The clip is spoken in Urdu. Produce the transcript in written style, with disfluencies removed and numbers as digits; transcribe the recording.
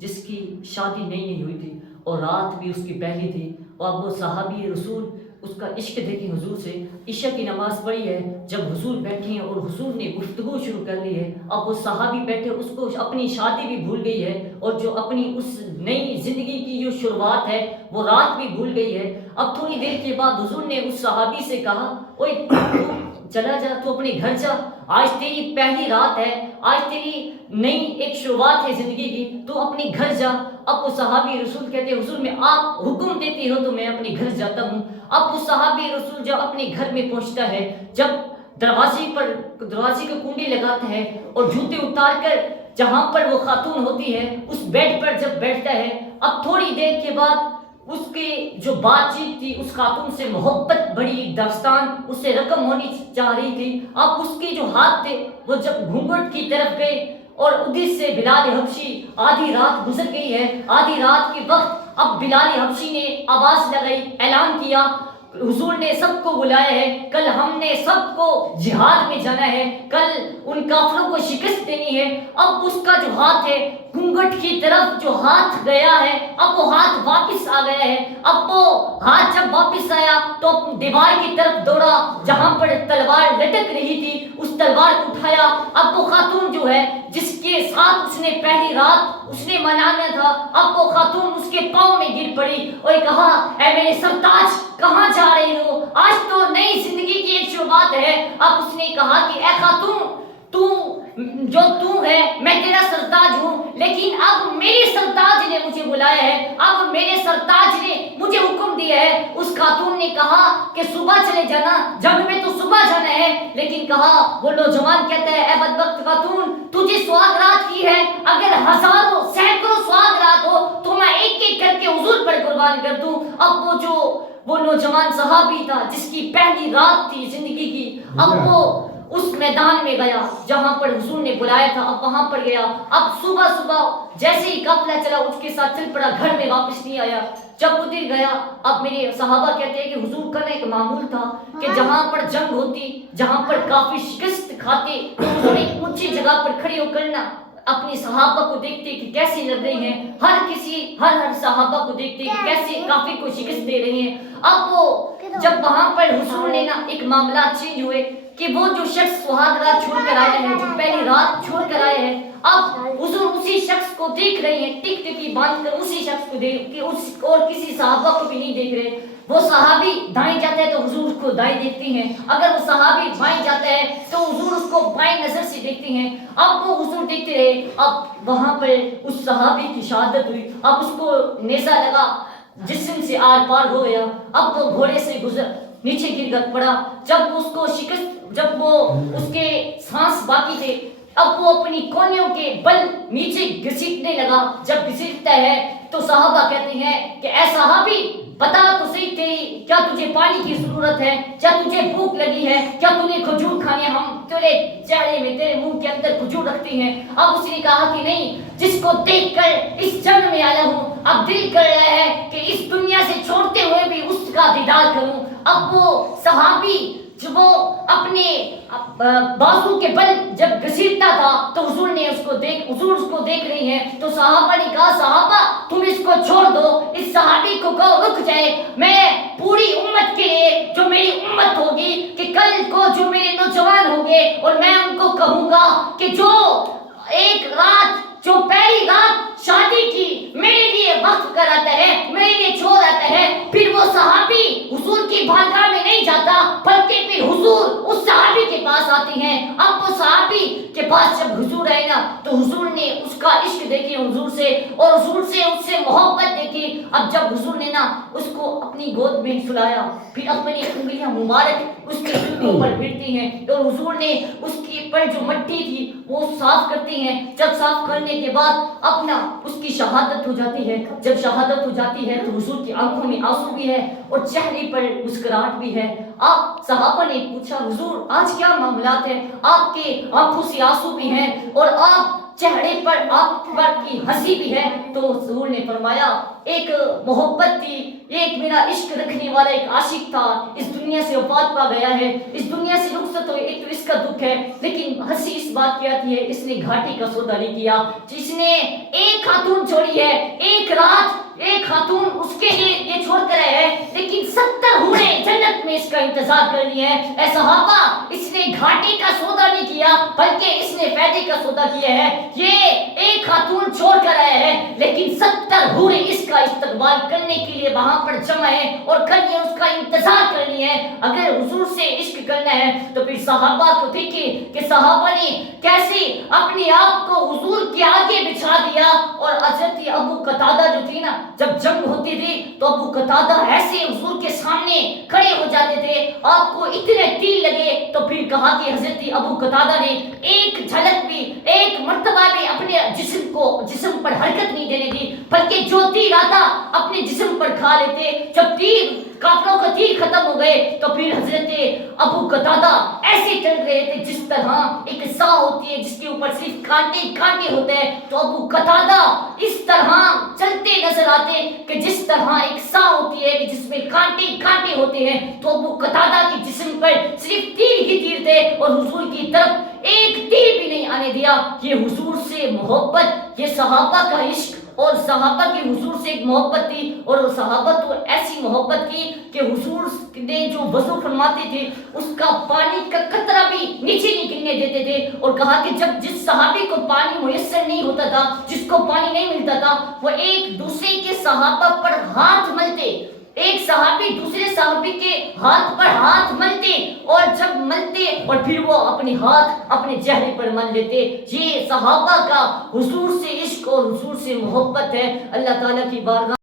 جس کی شادی نئی ہوئی تھی اور رات بھی اس کی پہلی تھی، اور اب وہ صحابی رسول اس کا عشق دیکھیں حضور سے، عشاء کی نماز پڑھی ہے، جب حضور بیٹھے ہیں اور حضور نے گفتگو شروع کر لی ہے، اب وہ صحابی بیٹھے، اس کو اپنی شادی بھی بھول گئی ہے، اور جو اپنی اس نئی زندگی کی جو شروعات ہے وہ رات بھی بھول گئی ہے۔ اب تھوڑی دیر کے بعد حضور نے اس صحابی سے کہا، اوے تو چلا جا، تو اپنے گھر جا، آج تیری پہلی رات ہے، آج تیری نئی ایک شروعات ہے زندگی کی، تو اپنے گھر جا۔ اب وہ صحابی رسول کہتے ہیں حضور میں آپ حکم دیتے ہو تو میں اپنے گھر جاتا ہوں۔ اب وہ صحابی رسول جب اپنے گھر میں پہنچتا ہے، جب دروازے کو کنڈی لگاتا ہے اور جوتے اتار کر جہاں پر وہ خاتون ہوتی ہے اس بیڈ پر جب بیٹھتا ہے، اب تھوڑی دیر کے بعد اس کی جو بات چیت تھی، اس خاتون سے محبت بڑی داستان اس سے رقم ہونی چاہ رہی تھی، اب اس کے جو ہاتھ تھے وہ جب گھونگھٹ کی طرف گئے، اور ادھر سے بلال حبشی، آدھی رات گزر گئی ہے، آدھی رات کے وقت اب بلال حبشی نے آواز لگائی، اعلان کیا، حضور نے سب کو بلایا ہے، کل ہم نے سب کو جہاد میں جانا ہے، کل ان کافروں کو شکست دینی ہے۔ اب اس کا جو ہاتھ ہے گھونگھٹ کی طرف جو ہاتھ گیا ہے، اب وہ ہاتھ واپس آ گیا ہے، اب وہ ہاتھ جب واپس آیا تو دیوار کی طرف دوڑا جہاں پر تلوار لٹک رہی تھی، اس تلوار کو اٹھایا۔ اب وہ خاتون جو ہے جس کے ساتھ اس نے پہلی رات اس نے منانا تھا، اب وہ خاتون اس کے پاؤں میں گر پڑی اور کہا، اے میرے سرتاج کہاں جا رہی ہو، آج تو نئی زندگی کی ایک شروعات ہے۔ اب اس نے کہا کہ اے خاتون، تو ہے، میں تیرا سرتاج ہوں، لیکن اب میرے سرتاج نے مجھے بلایا ہے، اب میرے سرتاج نے مجھے حکم دیا ہے۔ اس خاتون نے کہا کہ صبح چلے جانا، جنگ میں تو صبح جانا ہے، لیکن کہا، وہ نوجوان کہتا ہے، اے بدبخت خاتون، تجھے سواگ رات کی ہے، اگر ہزاروں سینکڑوں سواگ رات ہو تو میں ایک ایک کر کے حضور پر قربان کر دوں۔ اب وہ نوجوان صحابی تھا جس کی پہلی رات تھی زندگی کی، اب وہ اس میدان میں گیا جہاں پر حضور نے بلایا تھا، اب وہاں پر گیا۔ اب صبح جیسے ہی قافلہ چلا اس کے ساتھ چل پڑا، گھر میں واپس نہیں آیا۔ جب ادھر گیا، اب میرے صحابہ کہتے ہیں کہ حضور کا ایک معمول تھا کہ جہاں پر جنگ ہوتی، جہاں پر کافی شکست کھاتے، تو حضور ایک اونچی جگہ پر کھڑے ہو کر نا اپنی صحابہ کو دیکھتے کہ کیسے لڑ رہے ہیں، ہر صحابہ کو دیکھتے کہ کیسے کافی کو شکست دے رہے ہیں۔ اب وہ جب وہاں پر حضور نے نا ایک معاملات چینج ہوئے کہ وہ جو شخص سہاگ رات چھوڑ کر آیا ہے، جو پہلی رات چھوڑ کر آئے ہیں، اب حضور اسی شخص کو دیکھ رہے ہیں، ٹک ٹکی باندھ کر اسی شخص کو دیکھ کے اور کسی صحابہ کو بھی نہیں دیکھ رہے۔ وہ صحابی دائیں جاتا ہے تو حضور اس کو دائیں دیکھتے ہیں، اگر وہ صحابی بائیں جاتا ہے تو حضور اس کو بائیں نظر سے دیکھتے ہیں۔ اب وہ حضور دیکھتے رہے، اب وہاں پر اس صحابی کی شہادت ہوئی، اب اس کو نیزہ لگا، جسم سے آر پار ہو گیا، اب وہ گھوڑے سے نیچے گر کر پڑا۔ جب وہ اس کے سانس باقی تھے، اب وہ اپنی کونیوں کے بل نیچے گھسیٹنے لگا۔ جب گھسیٹتا ہے تو صحابہ کہتے ہیں کہ اے صحابی، بتا تو صحیح، کیا تجھے پانی کی ضرورت ہے، کیا تجھے بھوک لگی ہے، کیا تجھے کھجور کھانے، ہم تیرے چہرے میں تیرے منہ کے اندر کھجور رکھتے ہیں۔ اب اس نے کہا کہ نہیں، جس کو دیکھ کر اس جنگ میں آیا ہوں، اب دل کر رہا ہے کہ اس دنیا سے چھوڑتے ہوئے بھی اس کا دیدار کروں۔ اب وہ صحابی جب وہ اپنے بازو کے بل جب گھسیٹتا تھا تو حضور اس کو دیکھ رہی ہیں، تو صحابہ نے کہا، صحابہ تم اس کو چھوڑ دو، اس صحابی کو کہو رک جائے، میں پوری امت کے لیے جو میری امت ہوگی کہ کل کو جو میرے نوجوان ہوں گے، اور میں ان کو کہوں گا کہ جو ایک رات، جو پہلی رات شادی کی میرے لیے وقف کراتا ہے، میرے لیے چھوڑ آتا ہے، پھر وہ صحابی حضور کی بارگاہ میں نہیں جاتا بلکہ پھر حضور اس صحابی کے پاس آتے ہیں۔ اب وہ صحابی کے پاس جب حضور آئے نا تو حضور نے اس کا عشق دیکھی حضور سے، اور حضور سے اس سے محبت دیکھی۔ اب جب حضور نے نا اس کو اپنی گود میں سلایا، پھر اپنی انگلیاں مبارک اس کے دل کے اوپر پھرتی ہیں، اور حضور نے اس کے پر جو مٹی تھی وہ صاف کرتے ہیں۔ جب صاف کرنے کے بعد اپنا اس کی شہادت ہو جاتی ہے، جب شہادت ہو جاتی ہے تو حضور کی آنکھوں میں آنسو بھی ہے اور چہرے پر مسکراہٹ بھی ہے۔ آپ صحابہ نے پوچھا، حضور آج کیا معاملات ہیں، آپ کے آنکھوں سے آنسو بھی ہیں اور آپ چہرے پر آپ کی ہنسی بھی ہے. تو حضور نے فرمایا ایک محبت تھی, ایک میرا عشق رکھنے والا ایک عاشق تھا, اس دنیا سے وفات پا گیا ہے, اس دنیا سے رخصت ہوئی, ایک تو اس کا دکھ ہے, لیکن ہنسی اس بات کی آتی ہے اس نے گھاٹی کا سودا نہیں کیا, جس نے ایک خاتون چھوڑی ہے, ایک رات ایک خاتون اس کے لیے یہ چھوڑ کر آئے ہیں, لیکن 70 حوریں جنت میں اس کا انتظار کر رہی ہیں. اے صحابہ, اس نے گھاٹی کا سودا نہیں کیا بلکہ اس نے فائدے کا سودا کیا ہے. یہ ایک خاتون چھوڑ کر آئے ہیں لیکن 70 حوریں اس کا استقبال کرنے کے لیے وہاں پر جمع ہیں اور کل اس کا انتظار کر رہی ہیں. اگر حضور سے عشق کرنا ہے تو پھر صحابہ کو دیکھیں کہ صحابہ نے کیسے اپنے آپ کو حضور کے آگے بچھا دیا. اور حضرت ابو قتادہ جو تھی نا, جب جنگ ہوتی تھی تو ابو قتادہ ایسے حضور کے سامنے کھڑے ہو جاتے تھے, آپ کو اتنے تیر لگے تو پھر کہا کہ حضرت ابو قتادہ نے ایک جھلک بھی, ایک مرتبہ بھی اپنے جسم پر حرکت نہیں دینے دی, بلکہ جو تیر آتا اپنے جسم پر کھا لیتے. جب تیر کافروں کا تیر ختم ہو گئے تو پھر حضرت ابو قتادہ ایسے چل رہے تھے جس طرح ایک سا ہوتی ہے جس کے اوپر صرف کانٹے کانٹے ہوتے ہیں, تو ابو قتادہ اس طرح چلتے نظر آتے کہ جس طرح ایک سا ہوتی ہے جس میں کانٹے کانٹے ہوتے ہیں. تو ابو قتادہ کے جسم پر صرف تیر ہی تیر تھے اور حضور کی طرف ایک تیر بھی نہیں آنے دیا. یہ حضور سے محبت, یہ صحابہ کا عشق, اور صحابہ کی حضور سے ایک محبت تھی. اور وہ صحابہ تو ایسی محبت کی کہ حضور نے جو وضو فرماتے تھے اس کا پانی کا قطرہ بھی نیچے نہیں گرنے دیتے تھے. اور کہا کہ جب جس صحابی کو پانی میسر نہیں ہوتا تھا, جس کو پانی نہیں ملتا تھا, وہ ایک دوسرے کے صحابہ پر ہاتھ ملتے, ایک صحابی دوسرے صحابی کے ہاتھ پر ہاتھ ملتے, اور جب ملتے اور پھر وہ اپنے ہاتھ اپنے چہرے پر مل لیتے. یہ صحابہ کا حضور سے عشق اور حضور سے محبت ہے. اللہ تعالیٰ کی بارگاہ